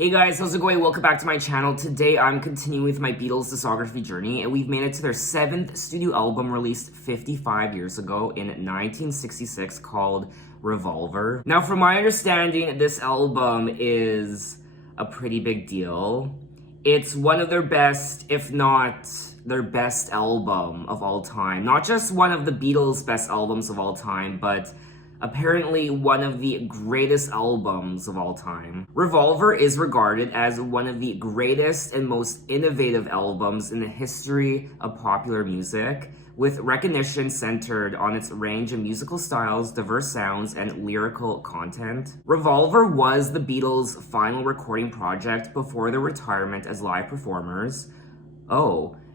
Hey guys, how's it going? Welcome back to my channel. Today I'm continuing with my Beatles discography journey, and we've made it to their 7th studio album released 55 years ago in 1966 called Revolver. Now, from my understanding, this album is a pretty big deal. It's one of their best, if not their best album of all time. Not just one of the Beatles' best albums of all time, but apparently one of the greatest albums of all time. Revolver is regarded as one of the greatest and most innovative albums in the history of popular music, with recognition centered on its range of musical styles, diverse sounds, and lyrical content. Revolver was the Beatles' final recording project before their retirement as live performers.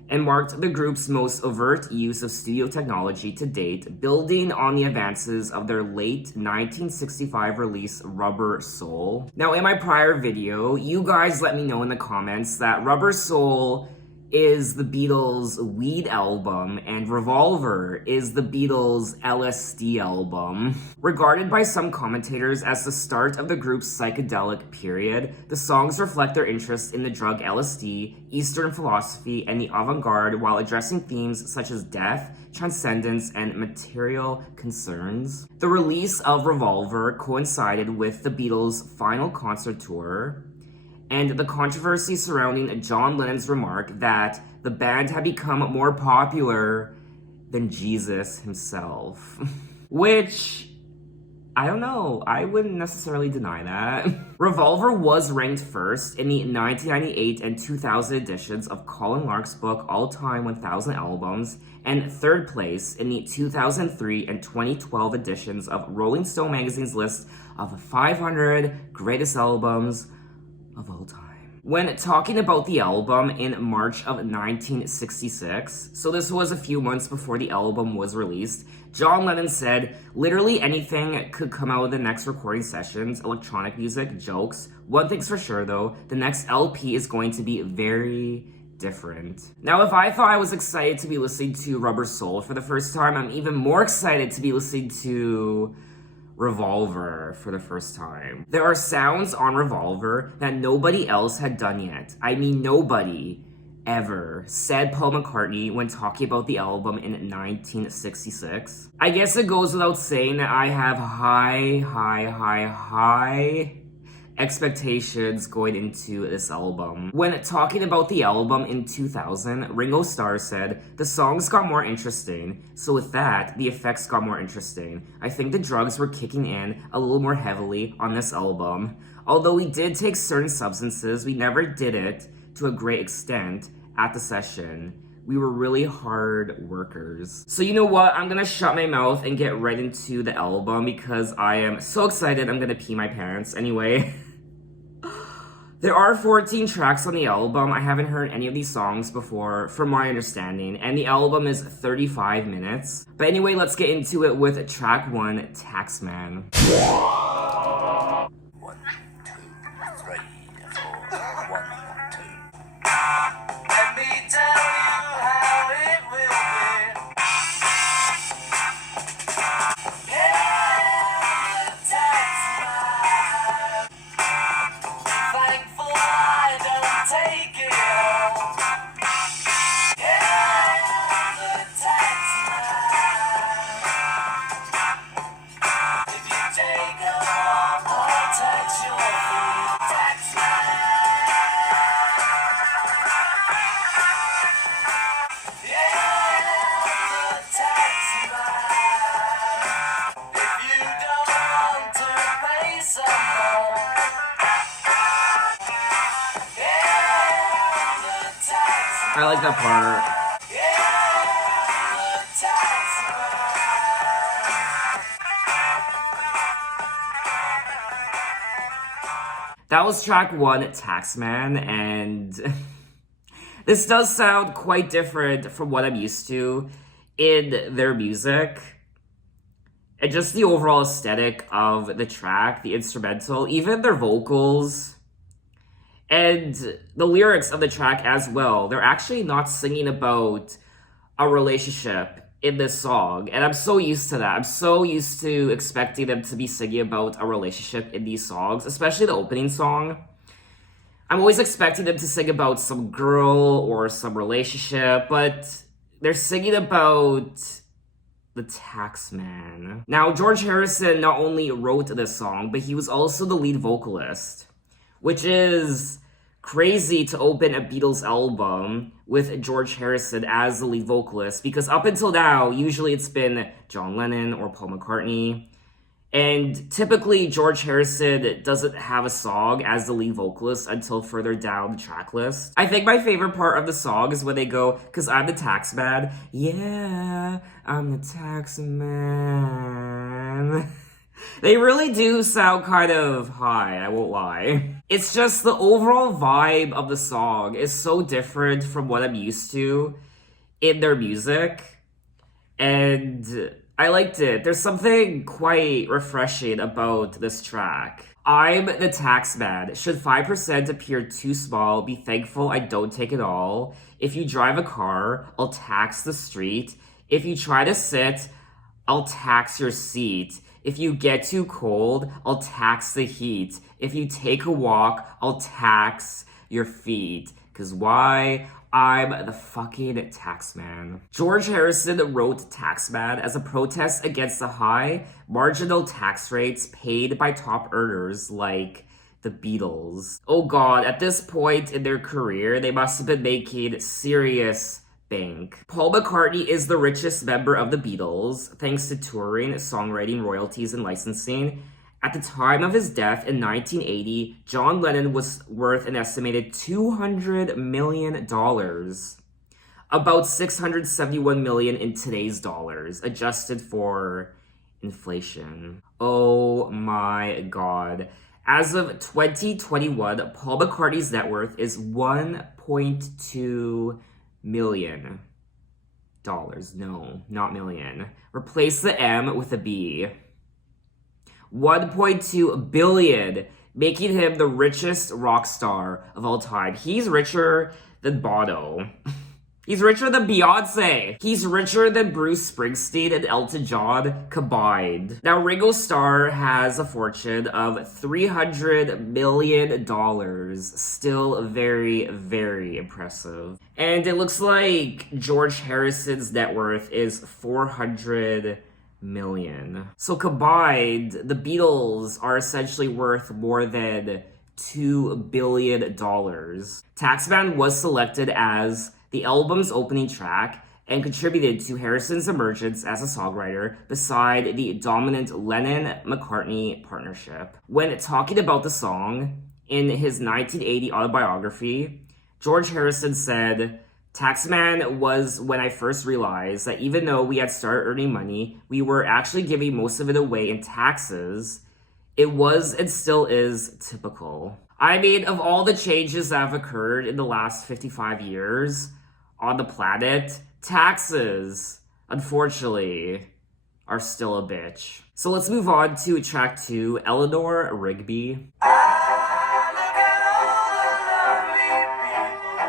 And marked the group's most overt use of studio technology to date, building on the advances of their late 1965 release, Rubber Soul. Now, in my prior video, you guys let me know in the comments that Rubber Soul is the Beatles' weed album and Revolver is the Beatles' LSD album. Regarded by some commentators as the start of the group's psychedelic period, the songs reflect their interest in the drug LSD, Eastern philosophy, and the avant-garde while addressing themes such as death, transcendence, and material concerns. The release of Revolver coincided with the Beatles' final concert tour, and the controversy surrounding John Lennon's remark that the band had become more popular than Jesus himself. Which, I don't know, I wouldn't necessarily deny that. Revolver was ranked first in the 1998 and 2000 editions of Colin Lark's book All Time 1000 Albums, and third place in the 2003 and 2012 editions of Rolling Stone magazine's list of the 500 greatest albums of all time. When talking about the album in March of 1966, so this was a few months before the album was released, John Lennon said, "Literally anything could come out of the next recording sessions, electronic music, jokes. One thing's for sure though, the next LP is going to be very different." Now, if I thought I was excited to be listening to Rubber Soul for the first time, I'm even more excited to be listening to Revolver for the first time. There are sounds on Revolver that nobody else had done yet. I mean, nobody ever, said Paul McCartney when talking about the album in 1966. I guess it goes without saying that I have high expectations going into this album. When talking about the album in 2000, Ringo Starr said, "The songs got more interesting, so with that, the effects got more interesting. I think the drugs were kicking in a little more heavily on this album. Although we did take certain substances, we never did it to a great extent at the session. We were really hard workers." So you know what? I'm gonna shut my mouth and get right into the album because I am so excited I'm gonna pee my pants. Anyway, there are 14 tracks on the album. I haven't heard any of these songs before, from my understanding, and the album is 35 minutes. But anyway, let's get into it with track 1, Taxman. 1, 2, 3, 4, 1, 2. Let me tell you how it will be. Yeah, the taxman. Thankful I don't take it all. Yeah, the taxman. If you take a walk, I'll tax your feet. Taxman. I like that part. That was track 1, Taxman, and this does sound quite different from what I'm used to in their music. And just the overall aesthetic of the track, the instrumental, even their vocals, and the lyrics of the track as well. They're actually not singing about a relationship in this song, and I'm so used to that. I'm so used to expecting them to be singing about a relationship in these songs, especially the opening song. I'm always expecting them to sing about some girl or some relationship, but they're singing about the Taxman. Now, George Harrison not only wrote this song, but he was also the lead vocalist, which is crazy to open a Beatles album with George Harrison as the lead vocalist, because up until now, usually it's been John Lennon or Paul McCartney. And typically, George Harrison doesn't have a song as the lead vocalist until further down the track list. I think my favorite part of the song is when they go, "'Cause I'm the Taxman." Yeah, I'm the Taxman. They really do sound kind of high, I won't lie. It's just the overall vibe of the song is so different from what I'm used to in their music. And I liked it. There's something quite refreshing about this track. I'm the Taxman. Should 5% appear too small, be thankful I don't take it all. If you drive a car, I'll tax the street. If you try to sit, I'll tax your seat. If you get too cold, I'll tax the heat. If you take a walk, I'll tax your feet. 'Cause why? I'm the fucking Taxman. George Harrison wrote Taxman as a protest against the high marginal tax rates paid by top earners like the Beatles. Oh god, at this point in their career, they must have been making serious bank. Paul McCartney is the richest member of the Beatles, thanks to touring, songwriting, royalties, and licensing. At the time of his death in 1980, John Lennon was worth an estimated $200 million. About $671 million in today's dollars, adjusted for inflation. Oh my god. As of 2021, Paul McCartney's net worth is $1.2 million. No, not million. Replace the M with a B. 1.2 billion, making him the richest rock star of all time. He's richer than Bono. He's richer than Beyonce. He's richer than Bruce Springsteen and Elton John combined. Now, Ringo Starr has a fortune of $300 million. Still very, very impressive. And it looks like George Harrison's net worth is $400 million. So combined, the Beatles are essentially worth more than $2 billion. Taxman was selected as the album's opening track and contributed to Harrison's emergence as a songwriter beside the dominant Lennon-McCartney partnership. When talking about the song in his 1980 autobiography, George Harrison said, "Taxman was when I first realized that even though we had started earning money, we were actually giving most of it away in taxes. It was and still is typical." I mean, of all the changes that have occurred in the last 55 years on the planet, taxes, unfortunately, are still a bitch. So let's move on to track 2, Eleanor Rigby. Look at all the lovely people.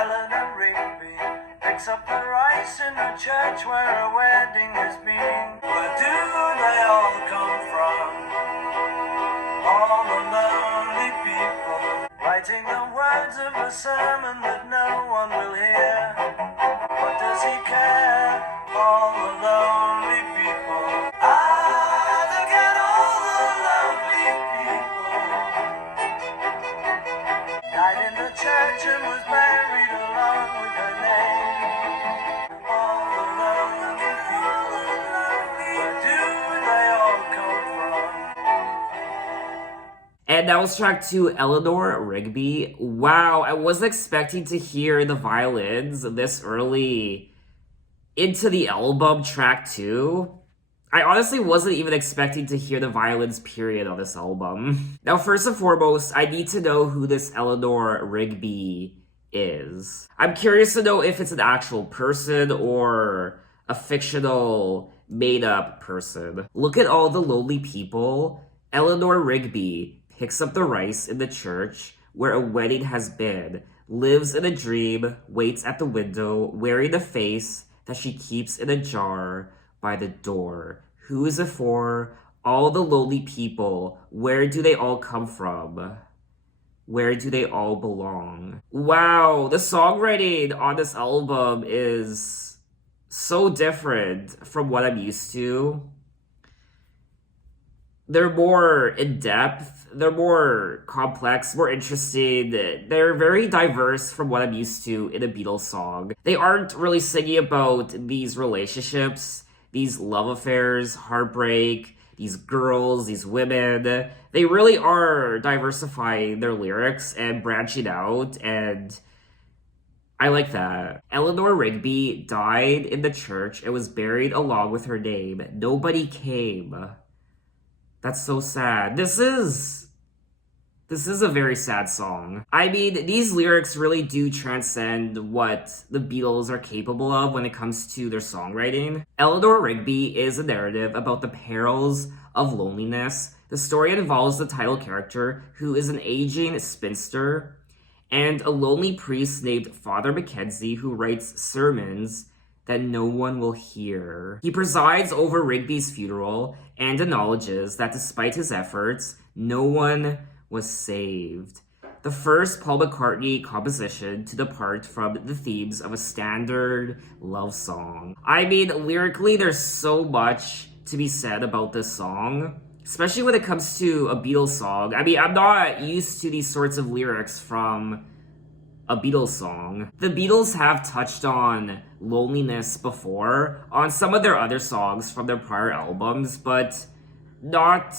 Eleanor Rigby picks up the rice in the church where a wedding has been. Where do they all come from? All the lonely people, writing the words of a sermon that no one will hear. What does he care? All the lonely people. Look at all the lovely people. Died in the church and was buried along with her name. All the lonely people. Where do they all come from? And that was track 2, Eleanor Rigby. Wow, I wasn't expecting to hear the violins this early into the album, track 2. I honestly wasn't even expecting to hear the violins, period, on this album. Now, first and foremost, I need to know who this Eleanor Rigby is. I'm curious to know if it's an actual person or a fictional, made-up person. Look at all the lonely people. Eleanor Rigby picks up the rice in the church where a wedding has been, lives in a dream, waits at the window, wearing the face that she keeps in a jar by the door. Who is it for? All the lonely people, where do they all come from? Where do they all belong? Wow, the songwriting on this album is so different from what I'm used to. They're more in depth, they're more complex, more interesting. They're very diverse from what I'm used to in a Beatles song. They aren't really singing about these relationships, these love affairs, heartbreak, these girls, these women. They really are diversifying their lyrics and branching out, and I like that. Eleanor Rigby died in the church and was buried along with her name. Nobody came. That's so sad. This is a very sad song. I mean, these lyrics really do transcend what the Beatles are capable of when it comes to their songwriting. Eleanor Rigby is a narrative about the perils of loneliness. The story involves the title character, who is an aging spinster, and a lonely priest named Father Mackenzie, who writes sermons that no one will hear. He presides over Rigby's funeral and acknowledges that despite his efforts, no one was saved. The first Paul McCartney composition to depart from the themes of a standard love song. I mean, lyrically, there's so much to be said about this song, especially when it comes to a Beatles song. I mean, I'm not used to these sorts of lyrics from a Beatles song. The Beatles have touched on loneliness before on some of their other songs from their prior albums, but not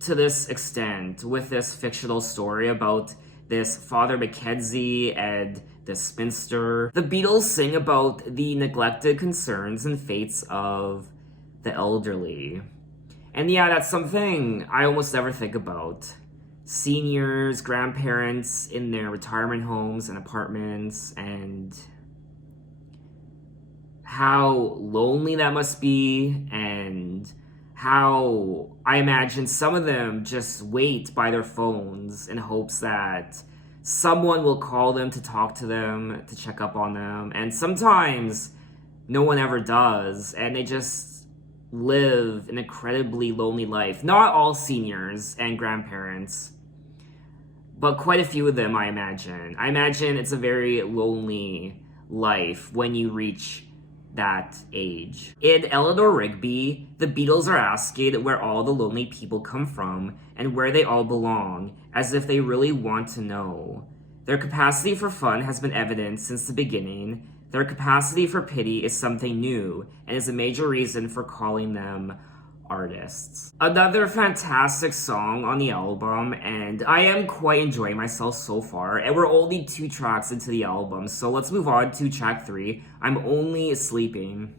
to this extent with this fictional story about this Father Mackenzie and this spinster. The Beatles sing about the neglected concerns and fates of the elderly. And yeah, that's something I almost never think about. Seniors, grandparents in their retirement homes and apartments, and how lonely that must be, and how I imagine some of them just wait by their phones in hopes that someone will call them to talk to them, to check up on them, and sometimes no one ever does, and they just live an incredibly lonely life. Not all seniors and grandparents, but quite a few of them, I imagine. I imagine it's a very lonely life when you reach that age. In Eleanor Rigby, the Beatles are asking where all the lonely people come from and where they all belong, as if they really want to know. Their capacity for fun has been evident since the beginning. Their capacity for pity is something new and is a major reason for calling them artists. Another fantastic song on the album, and I am quite enjoying myself so far, and we're only 2 tracks into the album, so let's move on to track 3, I'm Only Sleeping.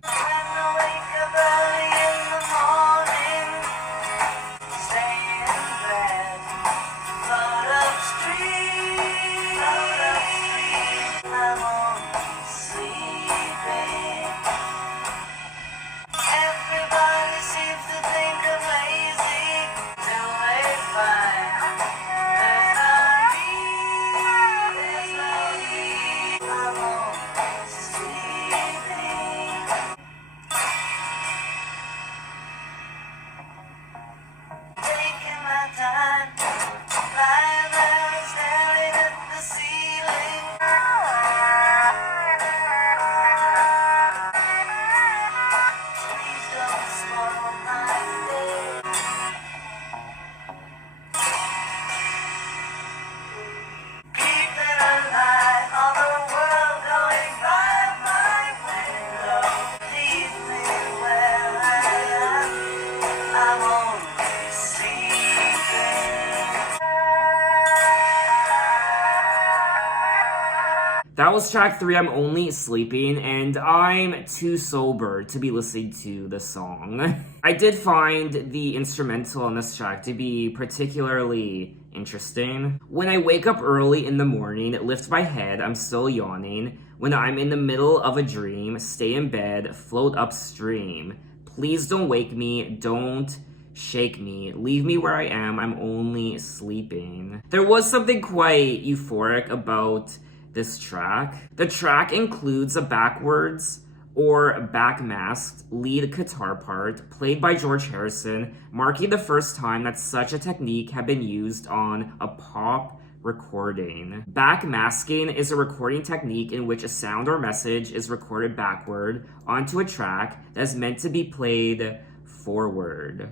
That was track 3, I'm Only Sleeping, and I'm too sober to be listening to the song. I did find the instrumental on this track to be particularly interesting. When I wake up early in the morning, lift my head, I'm still yawning. When I'm in the middle of a dream, stay in bed, float upstream. Please don't wake me, don't shake me, leave me where I am, I'm only sleeping. There was something quite euphoric about this track. The track includes a backwards or backmasked lead guitar part played by George Harrison, marking the first time that such a technique had been used on a pop recording. Backmasking is a recording technique in which a sound or message is recorded backward onto a track that is meant to be played forward.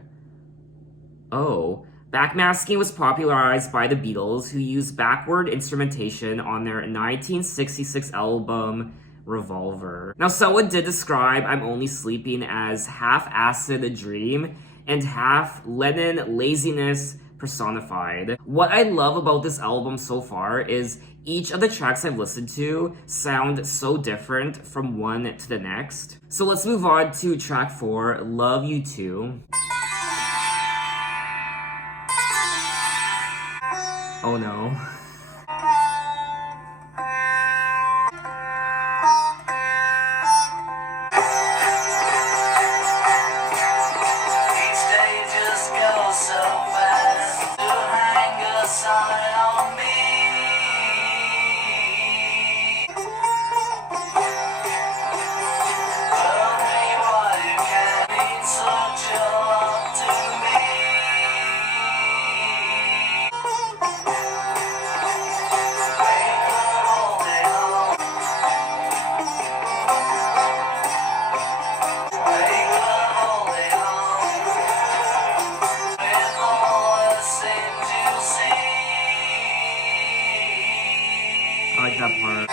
Oh. Backmasking was popularized by the Beatles, who used backward instrumentation on their 1966 album, Revolver. Now, someone did describe I'm Only Sleeping as half acid dream and half Lennon laziness personified. What I love about this album so far is each of the tracks I've listened to sound so different from one to the next. So let's move on to track 4, Love You Too. Oh no. Each day just goes so fast. You hang a sign on me. Tell me why you can't mean such a lot to me. Wake up all day long. Wake up all day long. With all the sins you see. I like that part.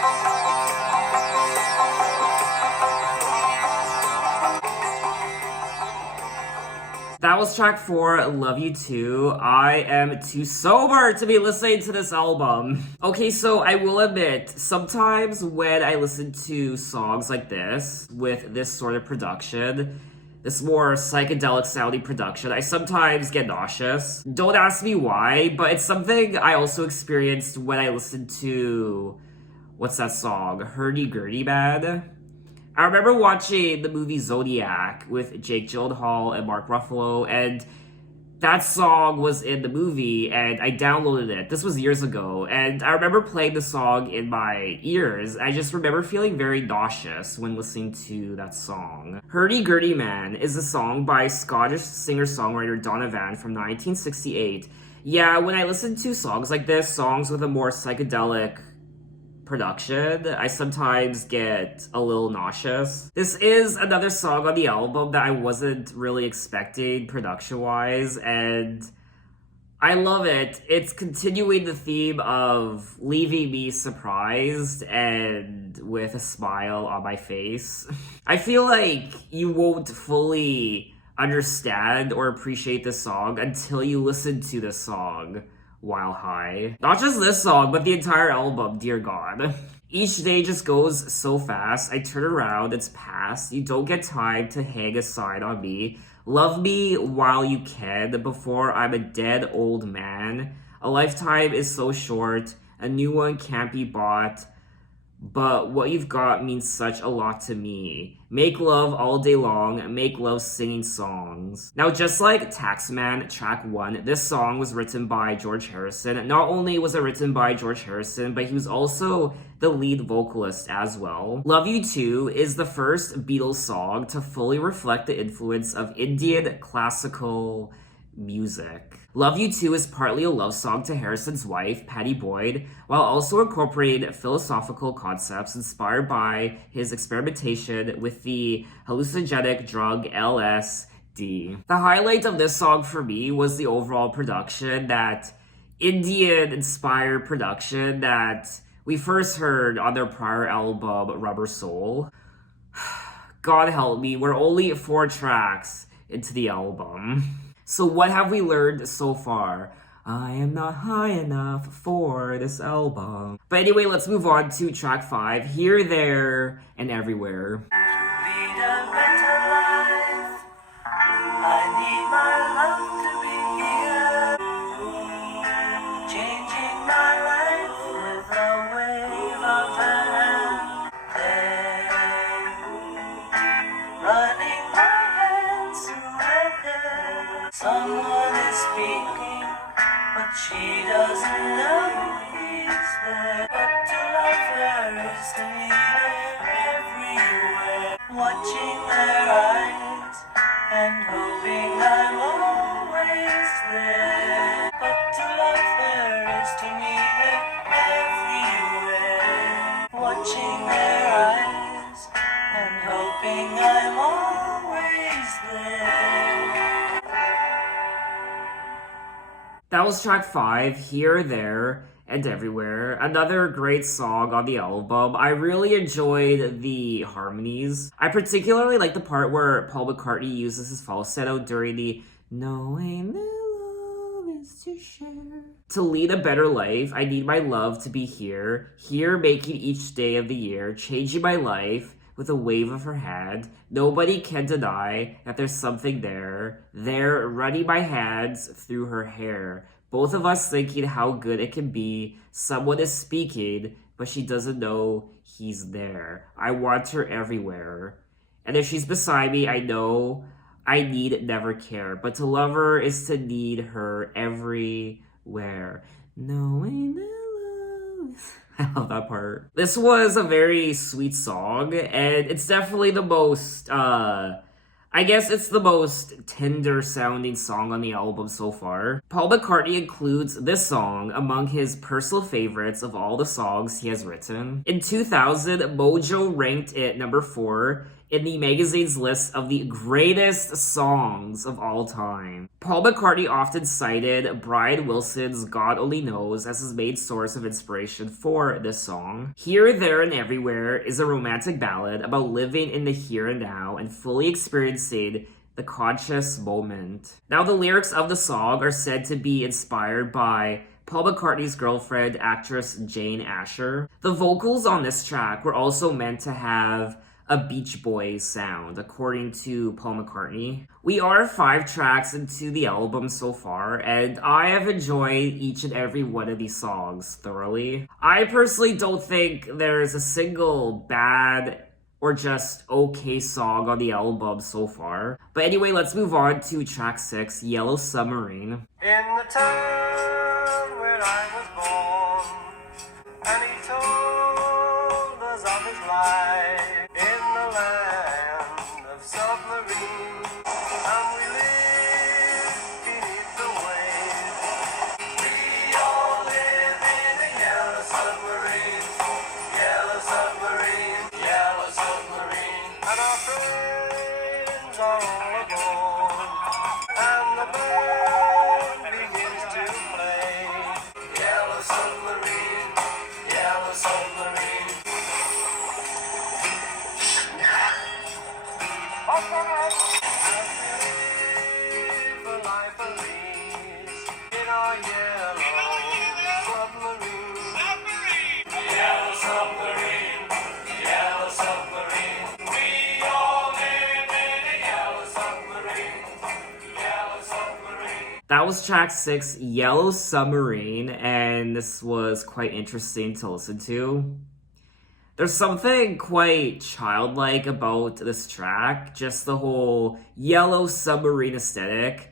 That was track 4, Love You Too. I am too sober to be listening to this album. Okay, so I will admit, sometimes when I listen to songs like this, with this sort of production, this more psychedelic sounding production, I sometimes get nauseous. Don't ask me why, but it's something I also experienced when I listened to, what's that song? Hurdy-Gurdy Man? I remember watching the movie Zodiac with Jake Gyllenhaal and Mark Ruffalo, and that song was in the movie, and I downloaded it. This was years ago, and I remember playing the song in my ears. I just remember feeling very nauseous when listening to that song. Hurdy-Gurdy Man is a song by Scottish singer-songwriter Donovan from 1968. Yeah, when I listen to songs like this, songs with a more psychedelic production, I sometimes get a little nauseous. This is another song on the album that I wasn't really expecting production-wise, and I love it. It's continuing the theme of leaving me surprised and with a smile on my face. I feel like you won't fully understand or appreciate this song until you listen to this song while high. Not just this song, but the entire album, dear God. Each day just goes so fast. I turn around, it's past. You don't get time to hang a sign on me. Love me while you can, before I'm a dead old man. A lifetime is so short, a new one can't be bought. But what you've got means such a lot to me. Make love all day long, make love singing songs. Now, just like Taxman, track 1, this song was written by George Harrison. Not only was it written by George Harrison, but he was also the lead vocalist as well. Love You Too is the first Beatles song to fully reflect the influence of Indian classical music. Love You Too is partly a love song to Harrison's wife, Pattie Boyd, while also incorporating philosophical concepts inspired by his experimentation with the hallucinogenic drug LSD. The highlight of this song for me was the overall production, that Indian-inspired production that we first heard on their prior album, Rubber Soul. God help me, we're only 4 tracks into the album. So what have we learned so far? I am not high enough for this album. But anyway, let's move on to track 5, Here, There, and Everywhere. Lead a better life. I need my love to be here. Changing my life with a wave of an hand. Running my hands through her hair. Someone is speaking, but she doesn't know he's there. But to love her is to meet her everywhere. What watching their eyes and hoping I'm always there. But to love her is to meet her everywhere. Watching their eyes and hoping I'm always there. That was track 5, Here, There, and Everywhere. Another great song on the album. I really enjoyed the harmonies. I particularly like the part where Paul McCartney uses his falsetto during the knowing that love is to share. To lead a better life, I need my love to be here. Here, making each day of the year, changing my life with a wave of her hand. Nobody can deny that there's something there. There, running my hands through her hair. Both of us thinking how good it can be. Someone is speaking, but she doesn't know he's there. I want her everywhere. And if she's beside me, I know I need never care. But to love her is to need her everywhere. Knowing that love is... I love that part. This was a very sweet song, and it's definitely the most, I guess it's the most tender sounding song on the album so far. Paul McCartney includes this song among his personal favorites of all the songs he has written. In 2000, Mojo ranked it number 4 in the magazine's list of the greatest songs of all time. Paul McCartney often cited Brian Wilson's God Only Knows as his main source of inspiration for this song. Here, There, and Everywhere is a romantic ballad about living in the here and now and fully experiencing the conscious moment. Now, the lyrics of the song are said to be inspired by Paul McCartney's girlfriend, actress Jane Asher. The vocals on this track were also meant to have a Beach Boys sound, according to Paul McCartney. We are 5 tracks into the album so far, and I have enjoyed each and every one of these songs thoroughly. I personally don't think there's a single bad or just okay song on the album so far. But anyway, let's move on to track 6, Yellow Submarine. In the town where I was born, and he told us of his life. In the land of submarines, and we live beneath the waves. We all live in a yellow submarine, yellow submarine, yellow submarine. And our friends are all aboard, and the band begins to play. Yellow submarine, yellow submarine. That was track 6, Yellow Submarine, and this was quite interesting to listen to. There's something quite childlike about this track, just the whole yellow submarine aesthetic.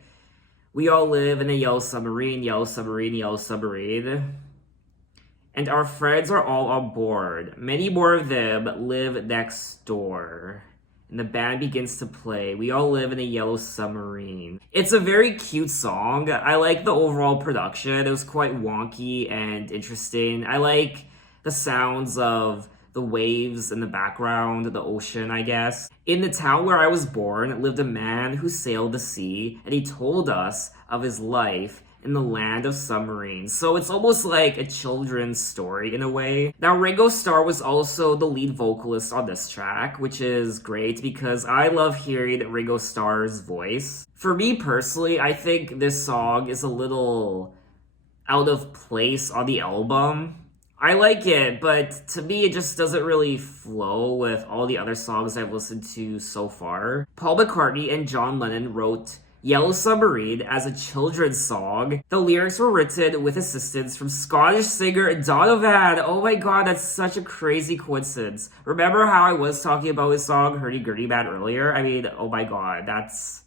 We all live in a yellow submarine, yellow submarine, yellow submarine. And our friends are all on board. Many more of them live next door. And the band begins to play. We all live in a yellow submarine. It's a very cute song. I like the overall production. It was quite wonky and interesting. I like the sounds of the waves in the background, the ocean, I guess. In the town where I was born lived a man who sailed the sea, and he told us of his life in the land of submarines. So it's almost like a children's story in a way. Now, Ringo Starr was also the lead vocalist on this track, which is great because I love hearing Ringo Starr's voice. For me personally, I think this song is a little out of place on the album. I like it, but to me it just doesn't really flow with all the other songs I've listened to so far. Paul McCartney and John Lennon wrote Yellow Submarine as a children's song. The lyrics were written with assistance from Scottish singer Donovan. Oh my god, that's such a crazy coincidence. Remember how I was talking about his song Hurdy Gurdy Man earlier? I mean, oh my god, that's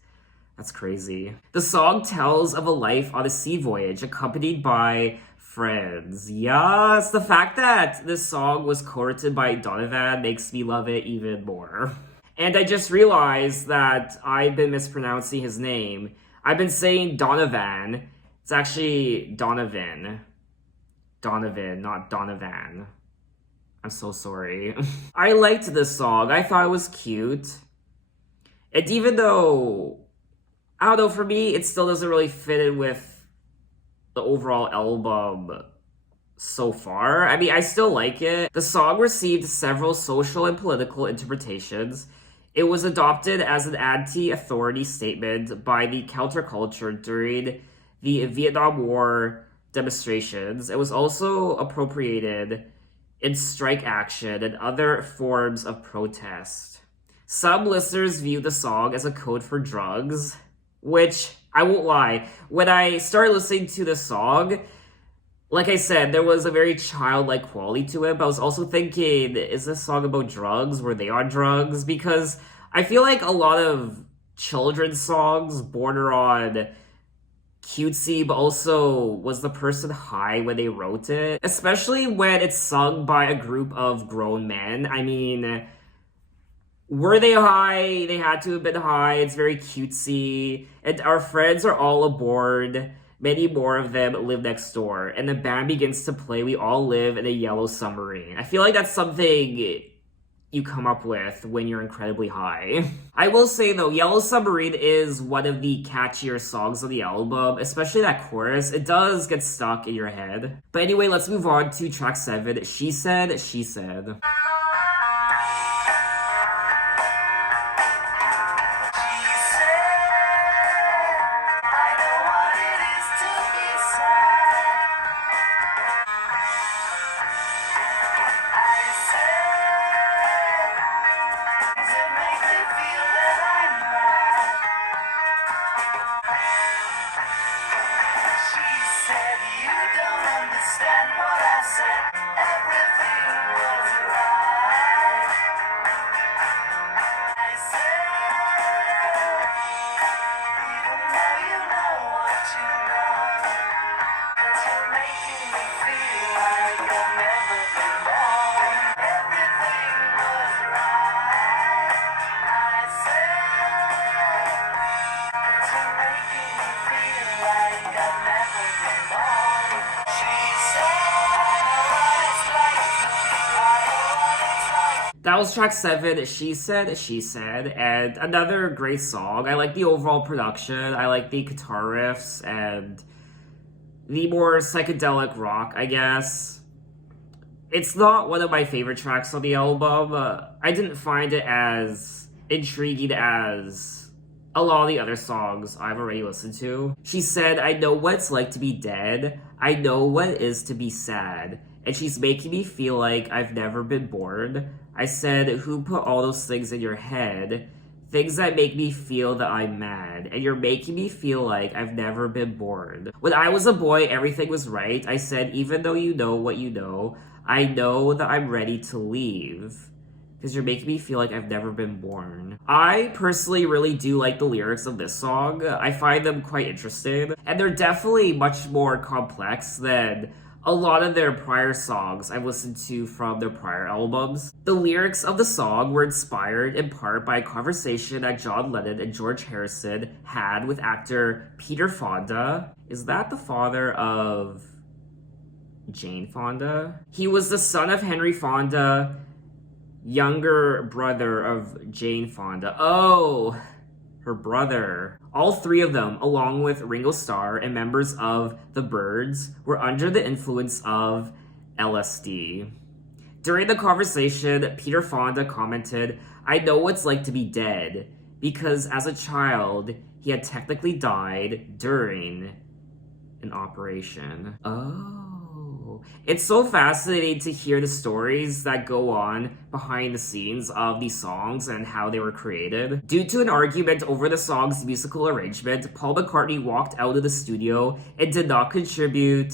crazy. The song tells of a life on a sea voyage accompanied by friends. Yes, the fact that this song was co-written by Donovan makes me love it even more. And I just realized that I've been mispronouncing his name. I've been saying Donovan. It's actually Donovan. Donovan, not Donovan. I'm so sorry. I liked this song. I thought it was cute. And even though, I don't know, for me, it still doesn't really fit in with the overall album so far. I mean, I still like it. The song received several social and political interpretations. It was adopted as an anti-authority statement by the counterculture during the Vietnam War demonstrations. It was also appropriated in strike action and other forms of protest. Some listeners view the song as a code for drugs, which, I won't lie, when I started listening to the song, like I said, there was a very childlike quality to it, but I was also thinking, is this song about drugs? Were they on drugs? Because I feel like a lot of children's songs border on cutesy, but also was the person high when they wrote it? Especially when it's sung by a group of grown men. I mean, were they high? They had to have been high. It's very cutesy. And our friends are all aboard. Many more of them live next door. And the band begins to play We All Live in a Yellow Submarine. I feel like that's something you come up with when you're incredibly high. I will say though, Yellow Submarine is one of the catchier songs of the album, especially that chorus. It does get stuck in your head. But anyway, let's move on to track 7, She Said, She Said. That was track 7, She Said, She Said, and another great song. I like the overall production, I like the guitar riffs, and the more psychedelic rock, I guess. It's not one of my favorite tracks on the album. I didn't find it as intriguing as a lot of the other songs I've already listened to. She said, I know what it's like to be dead. I know what it is to be sad. And she's making me feel like I've never been bored. I said, who put all those things in your head? Things that make me feel that I'm mad. And you're making me feel like I've never been bored. When I was a boy, everything was right. I said, even though you know what you know, I know that I'm ready to leave. Because you're making me feel like I've never been born. I personally really do like the lyrics of this song. I find them quite interesting. And they're definitely much more complex than a lot of their prior songs I've listened to from their prior albums. The lyrics of the song were inspired in part by a conversation that John Lennon and George Harrison had with actor Peter Fonda. Is that the father of Jane Fonda? He was the son of Henry Fonda, younger brother of Jane Fonda. Oh, her brother. All three of them, along with Ringo Starr and members of the Byrds, were under the influence of LSD. During the conversation, Peter Fonda commented, I know what it's like to be dead, because as a child, he had technically died during an operation. Oh. It's so fascinating to hear the stories that go on behind the scenes of these songs and how they were created. Due to an argument over the song's musical arrangement, Paul McCartney walked out of the studio and did not contribute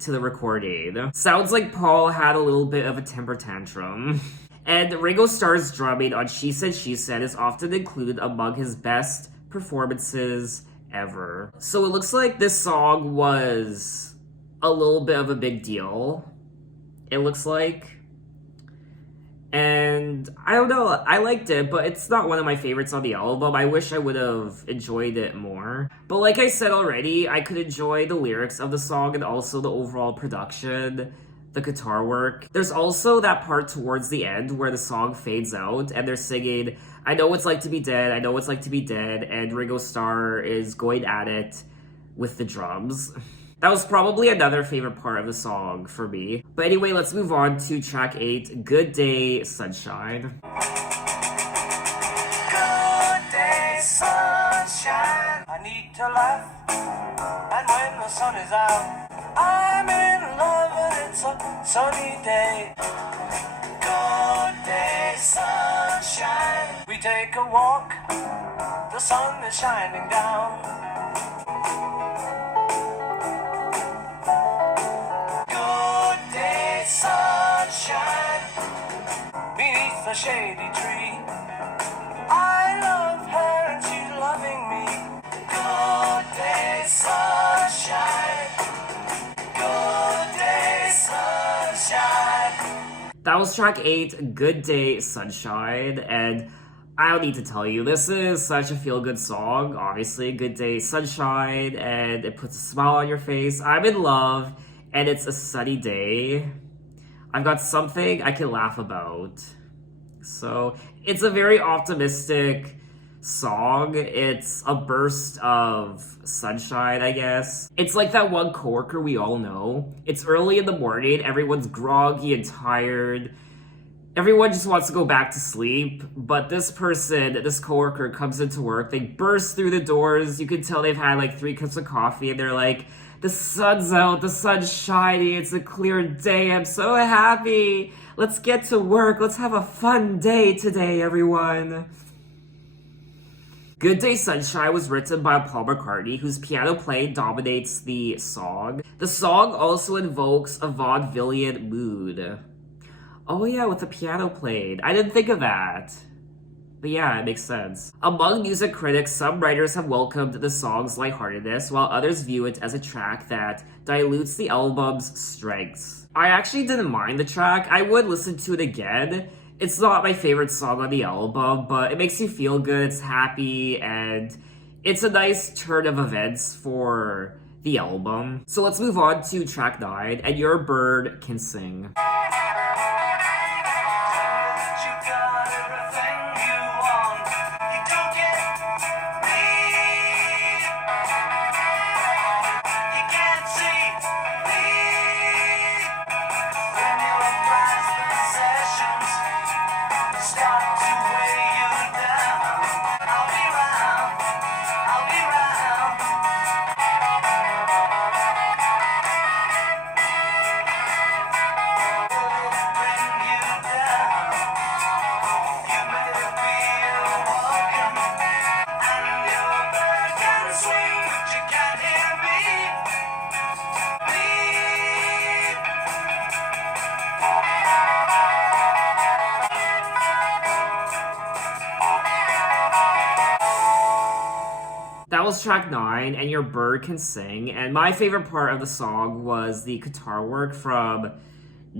to the recording. Sounds like Paul had a little bit of a temper tantrum. And Ringo Starr's drumming on She Said, She Said is often included among his best performances ever. So it looks like this song was a little bit of a big deal, it looks like. And I don't know, I liked it, but it's not one of my favorites on the album. I wish I would have enjoyed it more. But like I said already, I could enjoy the lyrics of the song and also the overall production, the guitar work. There's also that part towards the end where the song fades out and they're singing, I know it's like to be dead, I know it's like to be dead, and Ringo Starr is going at it with the drums. That was probably another favorite part of the song for me. But anyway, let's move on to track 8, Good Day, Sunshine. Good day, sunshine. I need to laugh, and when the sun is out, I'm in love and it's a sunny day. Good day, sunshine. We take a walk, the sun is shining down. Good day, sunshine. Beneath the shady tree, I love her and she's loving me. Good day, sunshine. Good day, sunshine. That was track 8, Good Day, Sunshine, and I don't need to tell you, this is such a feel-good song, obviously. Good Day, Sunshine, and it puts a smile on your face. I'm in love, and it's a sunny day. I've got something I can laugh about. So, it's a very optimistic song. It's a burst of sunshine, I guess. It's like that one coworker we all know. It's early in the morning, everyone's groggy and tired. Everyone just wants to go back to sleep, but this person, this coworker comes into work, they burst through the doors, you can tell they've had like 3 cups of coffee, and they're like, the sun's out, the sun's shining, it's a clear day, I'm so happy. Let's get to work, let's have a fun day today, everyone. Good Day Sunshine was written by Paul McCartney, whose piano playing dominates the song. The song also invokes a vaudevillian mood. Oh yeah, with the piano played. I didn't think of that. But yeah, it makes sense. Among music critics, some writers have welcomed the song's lightheartedness, while others view it as a track that dilutes the album's strengths. I actually didn't mind the track. I would listen to it again. It's not my favorite song on the album, but it makes you feel good, it's happy, and it's a nice turn of events for the album. So let's move on to track 9, And Your Bird Can Sing. That was track 9, And Your Bird Can Sing, and my favorite part of the song was the guitar work from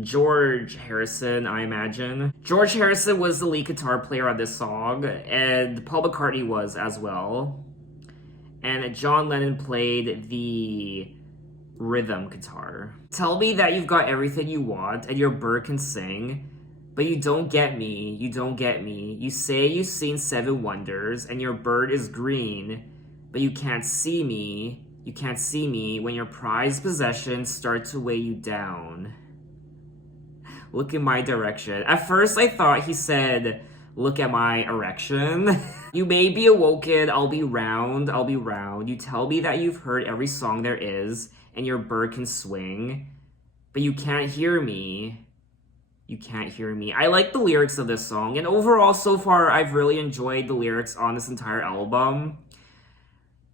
George Harrison, I imagine. George Harrison was the lead guitar player on this song, and Paul McCartney was as well. And John Lennon played the rhythm guitar. Tell me that you've got everything you want, and your bird can sing, but you don't get me, you don't get me. You say you've seen 7 wonders, and your bird is green, but you can't see me. You can't see me when your prized possessions start to weigh you down. Look in my direction. At first I thought he said, look at my erection. You may be awoken, I'll be round, I'll be round. You tell me that you've heard every song there is, and your bird can swing, but you can't hear me. You can't hear me. I like the lyrics of this song, and overall, so far, I've really enjoyed the lyrics on this entire album.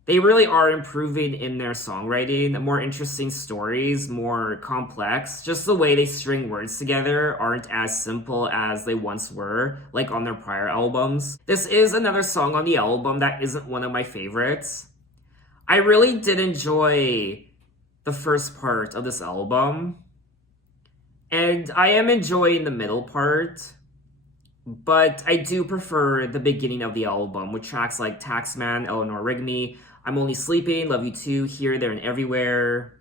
They really are improving in their songwriting, more interesting stories, more complex. Just the way they string words together aren't as simple as they once were, like on their prior albums. This is another song on the album that isn't one of my favorites. I really did enjoy the first part of this album, and I am enjoying the middle part. but I do prefer the beginning of the album with tracks like Taxman, Eleanor Rigby, I'm Only Sleeping, Love You Too, Here, There, and Everywhere.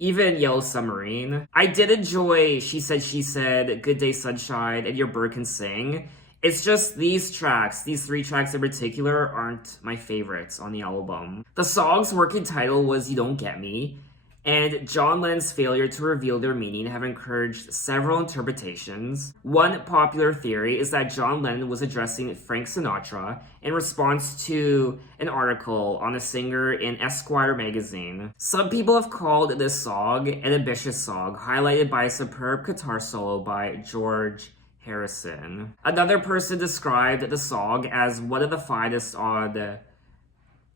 Even Yellow Submarine. I did enjoy She Said, Good Day Sunshine, and Your Bird Can Sing. It's just these tracks, these three tracks in particular, aren't my favorites on the album. The song's working title was You Don't Get Me, and John Lennon's failure to reveal their meaning have encouraged several interpretations. One popular theory is that John Lennon was addressing Frank Sinatra in response to an article on the singer in Esquire magazine. Some people have called this song an ambitious song, highlighted by a superb guitar solo by George Harrison. Another person described the song as one of the finest on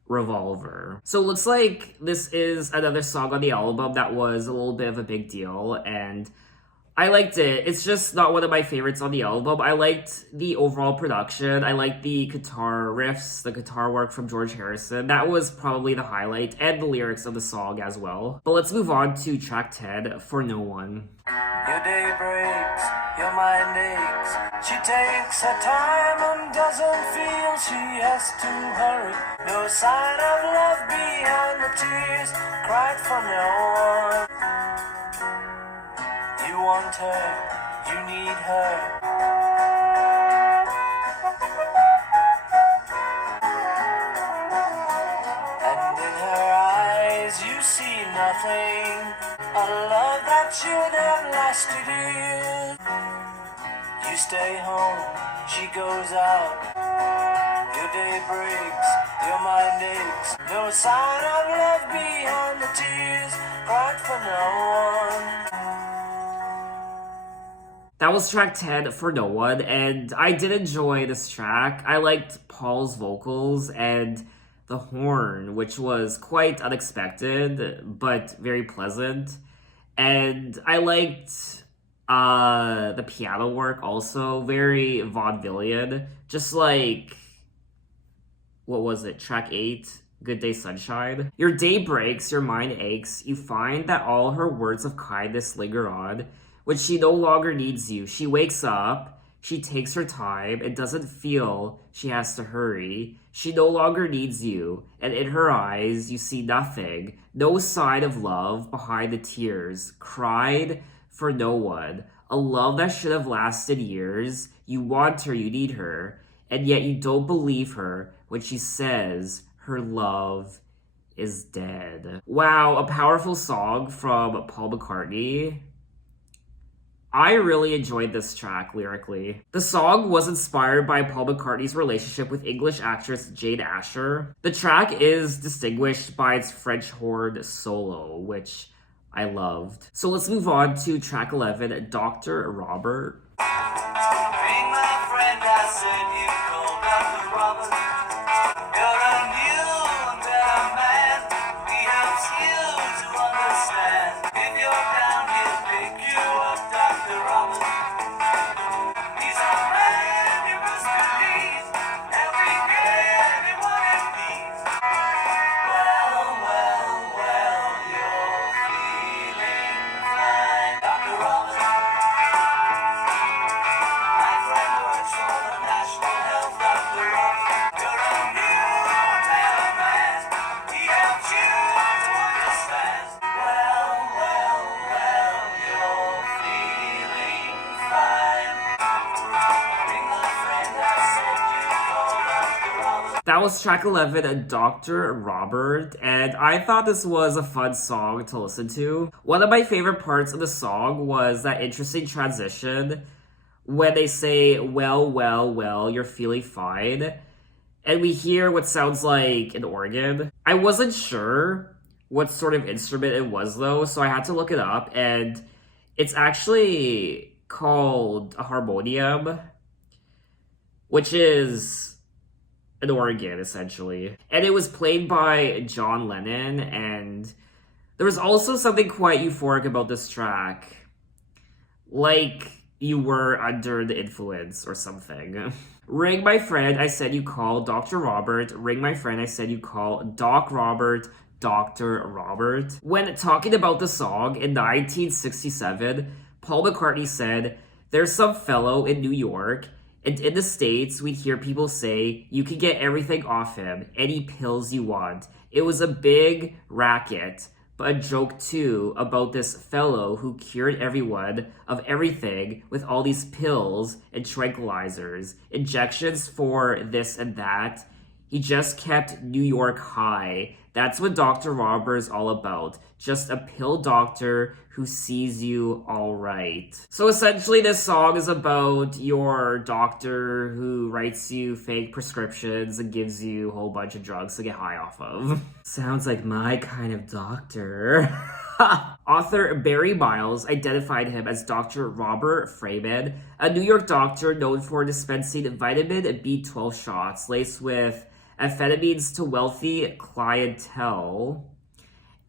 Revolver. So it looks like this is another song on the album that was a little bit of a big deal, and I liked it. It's just not one of my favorites on the album. I liked the overall production. I liked the guitar riffs, the guitar work from George Harrison. That was probably the highlight, and the lyrics of the song as well. But let's move on to track 10, For No One. Your day breaks, your mind aches. She takes her time and doesn't feel she has to hurry. No sign of love behind the tears, cried for no one. You want her, you need her. And in her eyes you see nothing. A love that should have lasted years. You stay home, she goes out. Your day breaks, your mind aches. No sign of love behind the tears, cried for no one. That was track 10, For No One, and I did enjoy this track. I liked Paul's vocals and the horn, which was quite unexpected, but very pleasant. And I liked the piano work also, very vaudevillian. Just like, what was it, track 8, Good Day Sunshine? Your day breaks, your mind aches. You find that all her words of kindness linger on. When she no longer needs you, she wakes up, she takes her time, and doesn't feel she has to hurry. She no longer needs you, and in her eyes you see nothing, no sign of love behind the tears, cried for no one. A love that should have lasted years. You want her, you need her, and yet you don't believe her when she says her love is dead. Wow, a powerful song from Paul McCartney. I really enjoyed this track lyrically. The song was inspired by Paul McCartney's relationship with English actress Jane Asher. The track is distinguished by its French horn solo, which I loved. So let's move on to track 11, Dr. Robert. Ring my friend, I said you called Dr. Robert. You're a new and better man. He helps you to understand. If you're down, he'll pick you up, Dr. Robert. He's a man you must believe. Every day, anyone in need. Well, well, well, you're feeling fine, Dr. Robert. My friend works for the National Health, Dr. Robert. You're a new better man. He helps you to understand. Well, well, well, you're feeling fine. Ring my friend, I said you called Dr. Robert. That was track 11, Dr. Robert, and I thought this was a fun song to listen to. One of my favorite parts of the song was that interesting transition when they say, well, well, well, you're feeling fine, and we hear what sounds like an organ. I wasn't sure what sort of instrument it was though, so I had to look it up, and it's actually called a harmonium, which is an organ, essentially. And it was played by John Lennon, and there was also something quite euphoric about this track. Like you were under the influence or something. Ring my friend, I said you call Dr. Robert. Ring my friend, I said you call Doc Robert, Dr. Robert. When talking about the song in 1967, Paul McCartney said, "There's some fellow in New York. And in the States, we'd hear people say, you can get everything off him, any pills you want. It was a big racket, but a joke too about this fellow who cured everyone of everything with all these pills and tranquilizers, injections for this and that. He just kept New York high. That's what Dr. Robber is all about. Just a pill doctor who sees you all right. So essentially this song is about your doctor who writes you fake prescriptions and gives you a whole bunch of drugs to get high off of. Sounds like my kind of doctor. Author Barry Miles identified him as Dr. Robert Freeman, a New York doctor known for dispensing vitamin B12 shots laced with amphetamines to wealthy clientele.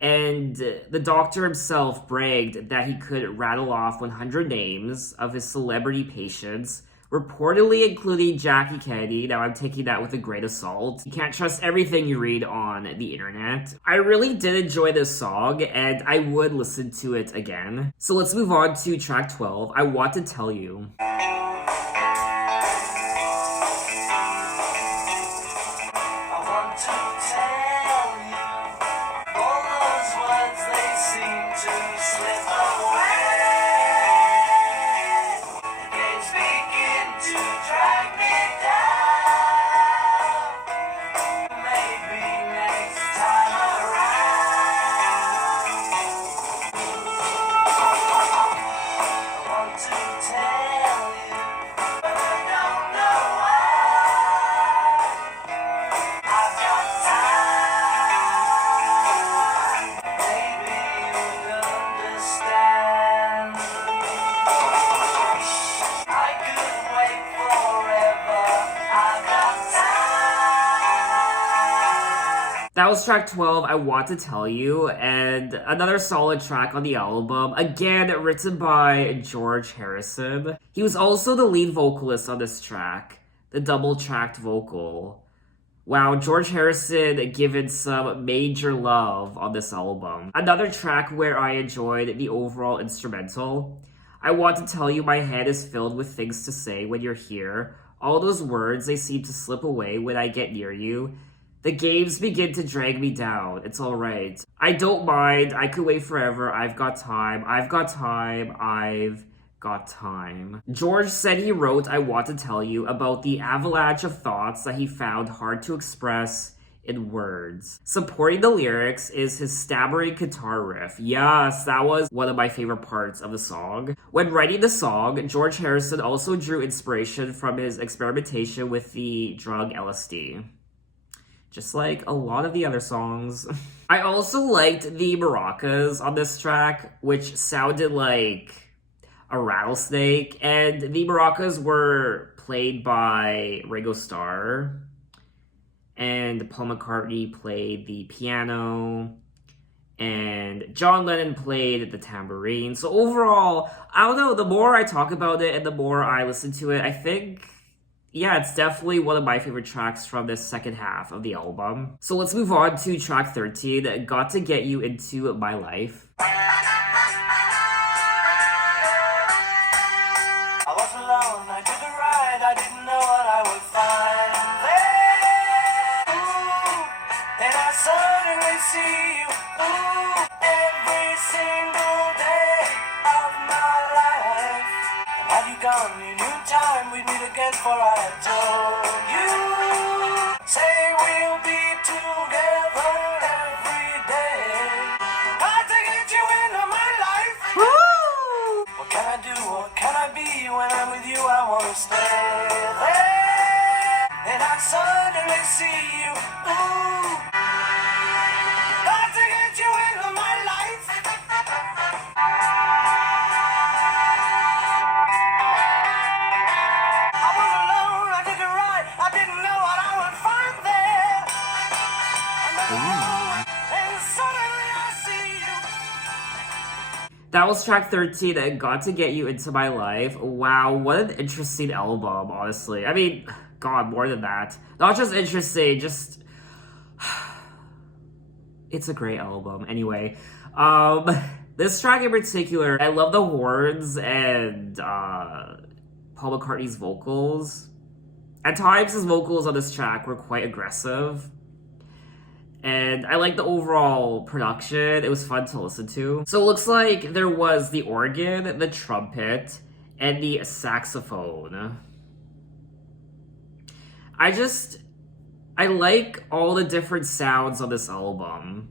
And the doctor himself bragged that he could rattle off 100 names of his celebrity patients, reportedly including Jackie Kennedy. Now, I'm taking that with a grain of salt. You can't trust everything you read on the internet. I really did enjoy this song, and I would listen to it again. So let's move on to track 12, I Want to Tell You. That was track 12, I Want to Tell You, and another solid track on the album, again written by George Harrison. He was also the lead vocalist on this track, the double-tracked vocal. Wow, George Harrison given some major love on this album. Another track where I enjoyed the overall instrumental. I want to tell you my head is filled with things to say when you're here. All those words, they seem to slip away when I get near you. The games begin to drag me down. It's alright. I don't mind. I could wait forever. I've got time. I've got time. I've got time. George said he wrote I Want to Tell You about the avalanche of thoughts that he found hard to express in words. Supporting the lyrics is his stammering guitar riff. Yes, that was one of my favorite parts of the song. When writing the song, George Harrison also drew inspiration from his experimentation with the drug LSD. Just like a lot of the other songs. I also liked the maracas on this track, which sounded like a rattlesnake. And the maracas were played by Ringo Starr. And Paul McCartney played the piano. And John Lennon played the tambourine. So overall, I don't know, the more I talk about it and the more I listen to it, I think... yeah, it's definitely one of my favorite tracks from this second half of the album. So let's move on to track 13, Got to Get You Into My Life. I was alone, I took a ride, I didn't know what I would find there. Ooh, and I suddenly see you, ooh, every single day of my life. Have you gone? You knew time we'd meet again, for I had told you. Say we'll be together every day. Got to get you into my life. Woo! What can I do? What can I be? When I'm with you, I want to stay there. And I suddenly see you. Ooh. Got to get you into my life. I was alone, I took a ride, I didn't know what I would find there. And suddenly I see you. That was track 13, Got to Get You Into My Life. Wow, what an interesting album, honestly. I mean, God, more than that. Not just interesting, just... it's a great album. Anyway, this track in particular, I love the horns and, Paul McCartney's vocals. At times, his vocals on this track were quite aggressive. And I like the overall production. It was fun to listen to. So it looks like there was the organ, the trumpet, and the saxophone. I like all the different sounds on this album.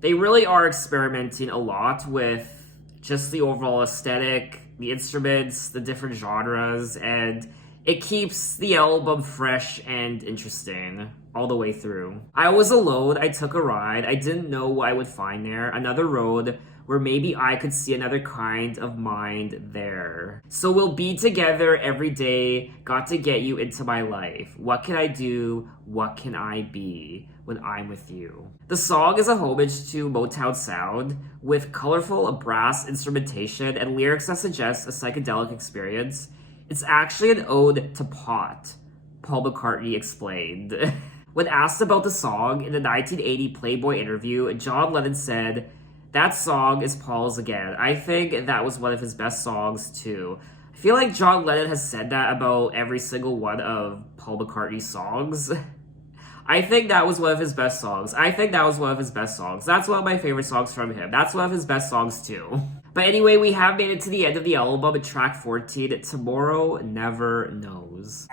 They really are experimenting a lot with just the overall aesthetic, the instruments, the different genres, and it keeps the album fresh and interesting all the way through. I was alone, I took a ride, I didn't know what I would find there, another road where maybe I could see another kind of mind there. So we'll be together every day, got to get you into my life. What can I do? What can I be when I'm with you? The song is a homage to Motown sound with colorful brass instrumentation and lyrics that suggest a psychedelic experience. It's actually an ode to pot, Paul McCartney explained. When asked about the song in the 1980 Playboy interview, John Lennon said, "That song is Paul's again. I think that was one of his best songs too." I feel like John Lennon has said that about every single one of Paul McCartney's songs. I think that was one of his best songs. That's one of my favorite songs from him. That's one of his best songs too. But anyway, we have made it to the end of the album at track 14, Tomorrow Never Knows.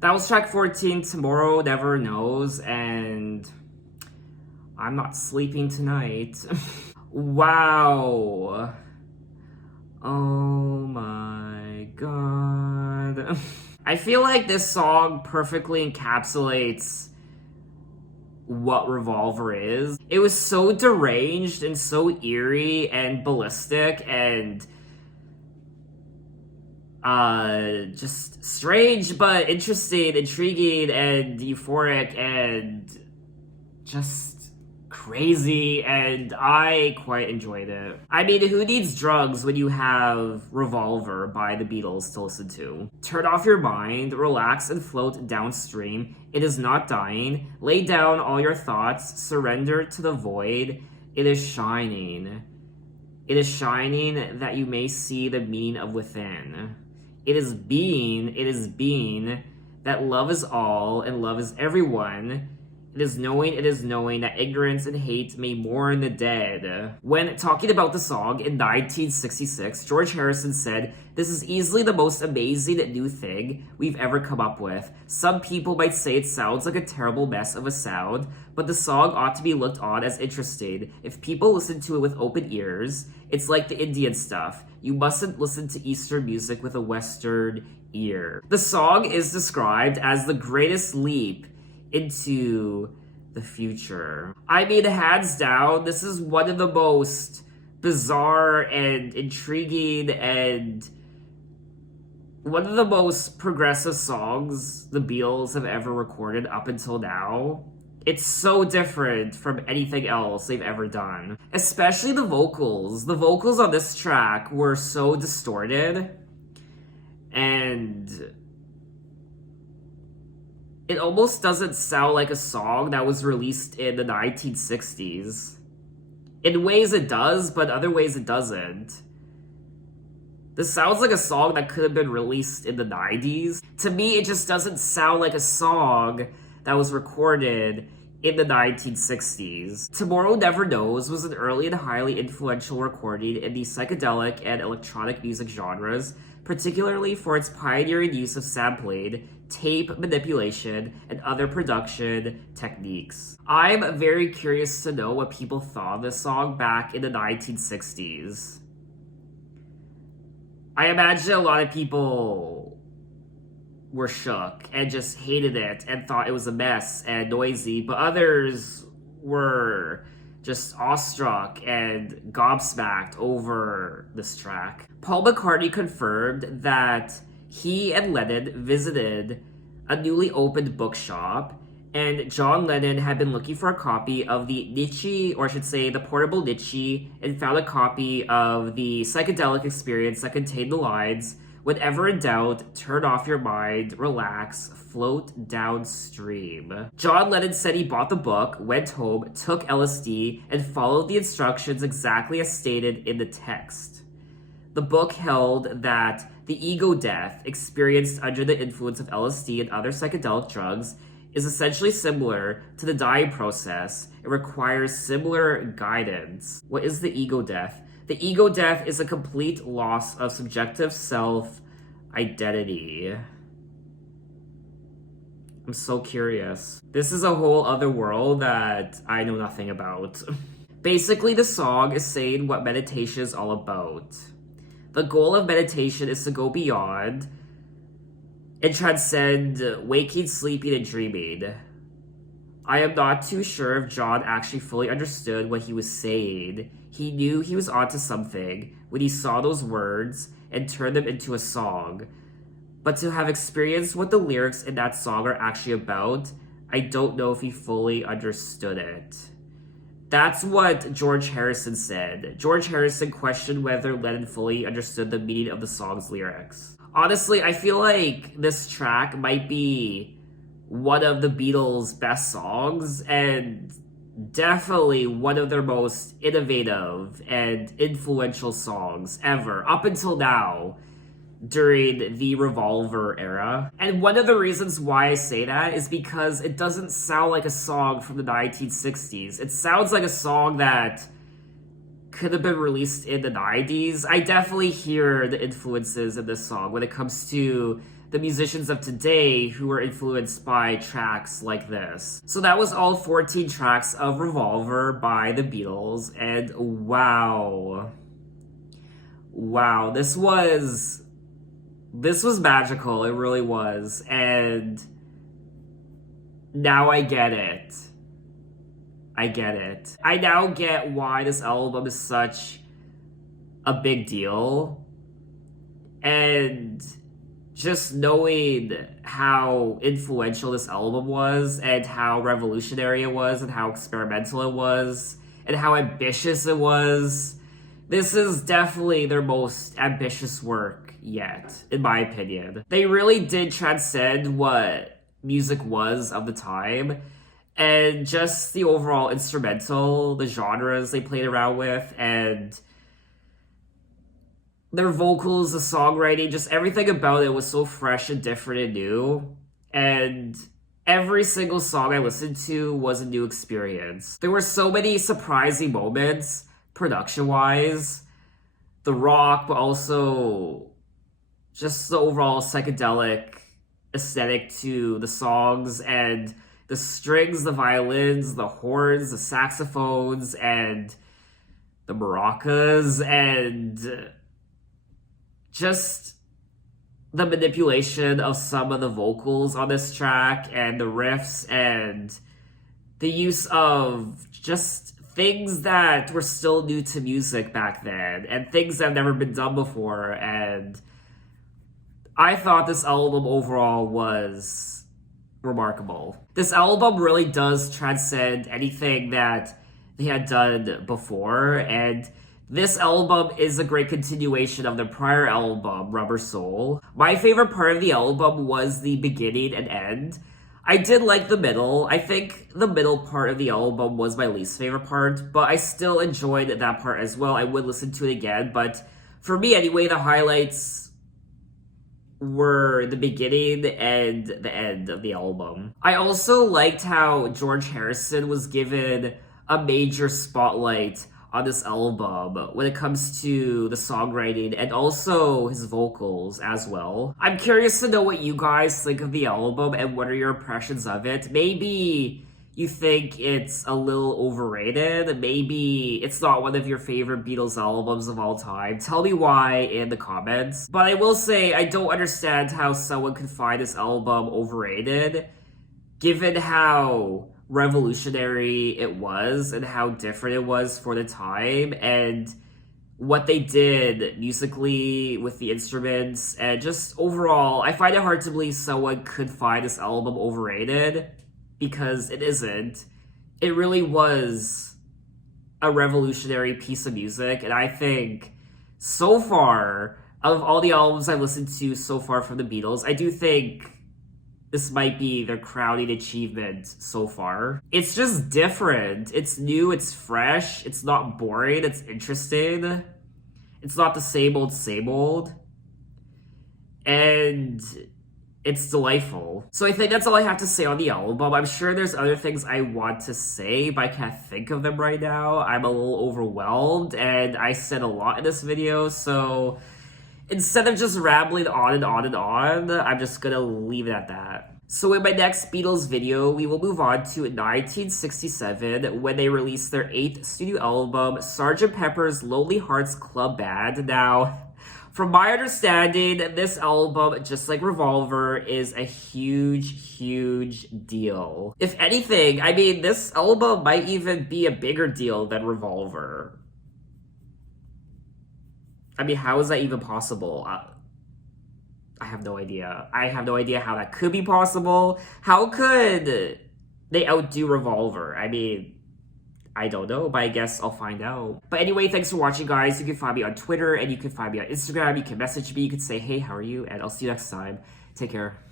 That was track 14, Tomorrow Never Knows, and I'm not sleeping tonight. Wow. Oh my god. I feel like this song perfectly encapsulates what Revolver is. It was so deranged and so eerie and ballistic and just strange but interesting, intriguing, and euphoric, and just crazy, and I quite enjoyed it. I mean, who needs drugs when you have Revolver by the Beatles to listen to? Turn off your mind, relax and float downstream. It is not dying. Lay down all your thoughts, surrender to the void. It is shining. It is shining that you may see the meaning of within. It is being that love is all and love is everyone. It is knowing that ignorance and hate may mourn the dead. When talking about the song in 1966, George Harrison said, "This is easily the most amazing new thing we've ever come up with. Some people might say it sounds like a terrible mess of a sound, but the song ought to be looked on as interesting. If people listen to it with open ears, it's like the Indian stuff. You mustn't listen to Eastern music with a Western ear." The song is described as the greatest leap into the future. I mean, hands down, this is one of the most bizarre and intriguing and one of the most progressive songs the Beatles have ever recorded up until now. It's so different from anything else they've ever done. Especially the vocals. The vocals on this track were so distorted, and it almost doesn't sound like a song that was released in the 1960s. In ways it does, but other ways it doesn't. This sounds like a song that could have been released in the 90s. To me, it just doesn't sound like a song that was recorded in the 1960s. Tomorrow Never Knows was an early and highly influential recording in the psychedelic and electronic music genres, particularly for its pioneering use of sampling, tape manipulation, and other production techniques. I'm very curious to know what people thought of this song back in the 1960s. I imagine a lot of people were shook and just hated it and thought it was a mess and noisy, but others were just awestruck and gobsmacked over this track. Paul McCartney confirmed that he and Lennon visited a newly opened bookshop, and John Lennon had been looking for a copy of the Nietzsche, or I should say the portable Nietzsche, and found a copy of the psychedelic experience that contained the lines, "Whenever in doubt, turn off your mind, relax, float downstream." John Lennon said he bought the book, went home, took LSD, and followed the instructions exactly as stated in the text. The book held that the ego death experienced under the influence of LSD and other psychedelic drugs is essentially similar to the dying process. It requires similar guidance. What is the ego death? The ego death is a complete loss of subjective self-identity. I'm so curious. This is a whole other world that I know nothing about. Basically, the song is saying what meditation is all about. The goal of meditation is to go beyond and transcend waking, sleeping, and dreaming. I am not too sure if John actually fully understood what he was saying. He knew he was onto something when he saw those words and turned them into a song. But to have experienced what the lyrics in that song are actually about, I don't know if he fully understood it. That's what George Harrison said. George Harrison questioned whether Lennon fully understood the meaning of the song's lyrics. Honestly, I feel like this track might be one of the Beatles' best songs, and definitely one of their most innovative and influential songs ever, up until now, during the Revolver era. And one of the reasons why I say that is because it doesn't sound like a song from the 1960s. It sounds like a song that could have been released in the 90s. I definitely hear the influences in this song when it comes to the musicians of today who were influenced by tracks like this. So that was all 14 tracks of Revolver by the Beatles, and wow, this was magical. It really was. And now I get it. I now get why this album is such a big deal. And just knowing how influential this album was, and how revolutionary it was, and how experimental it was, and how ambitious it was, this is definitely their most ambitious work yet, in my opinion. They really did transcend what music was of the time, and just the overall instrumental, the genres they played around with, and their vocals, the songwriting, just everything about it was so fresh and different and new. And every single song I listened to was a new experience. There were so many surprising moments, production-wise, the rock, but also just the overall psychedelic aesthetic to the songs, and the strings, the violins, the horns, the saxophones, and the maracas, and just the manipulation of some of the vocals on this track, and the riffs, and the use of just things that were still new to music back then, and things that have never been done before. And I thought this album overall was remarkable. This album really does transcend anything that they had done before, and this album is a great continuation of their prior album, Rubber Soul. My favorite part of the album was the beginning and end. I did like the middle. I think the middle part of the album was my least favorite part, but I still enjoyed that part as well. I would listen to it again, but for me anyway, the highlights were the beginning and the end of the album. I also liked how George Harrison was given a major spotlight on this album when it comes to the songwriting and also his vocals as well. I'm curious to know what you guys think of the album and what are your impressions of it. Maybe you think it's a little overrated. Maybe it's not one of your favorite Beatles albums of all time. Tell me why in the comments. But I will say, I don't understand how someone could find this album overrated, given how revolutionary it was and how different it was for the time and what they did musically with the instruments and just overall. I find it hard to believe someone could find this album overrated because it isn't. It really was a revolutionary piece of music, and I think so far, out of all the albums I've listened to so far from the Beatles, I do think this might be their crowning achievement so far. It's just different. It's new, it's fresh, it's not boring, it's interesting. It's not the same old. And it's delightful. So I think that's all I have to say on the album. I'm sure there's other things I want to say, but I can't think of them right now. I'm a little overwhelmed, and I said a lot in this video, so instead of just rambling on and on and on, I'm just gonna leave it at that. So in my next Beatles video, we will move on to 1967 when they released their 8th studio album, Sgt. Pepper's Lonely Hearts Club Band. Now, from my understanding, this album, just like Revolver, is a huge deal. If anything, I mean, this album might even be a bigger deal than Revolver. I mean, how is that even possible? I have no idea. I have no idea how that could be possible. How could they outdo Revolver? I mean, I don't know, but I guess I'll find out. But anyway, thanks for watching, guys. You can find me on Twitter, and you can find me on Instagram. You can message me. You can say, hey, how are you? And I'll see you next time. Take care.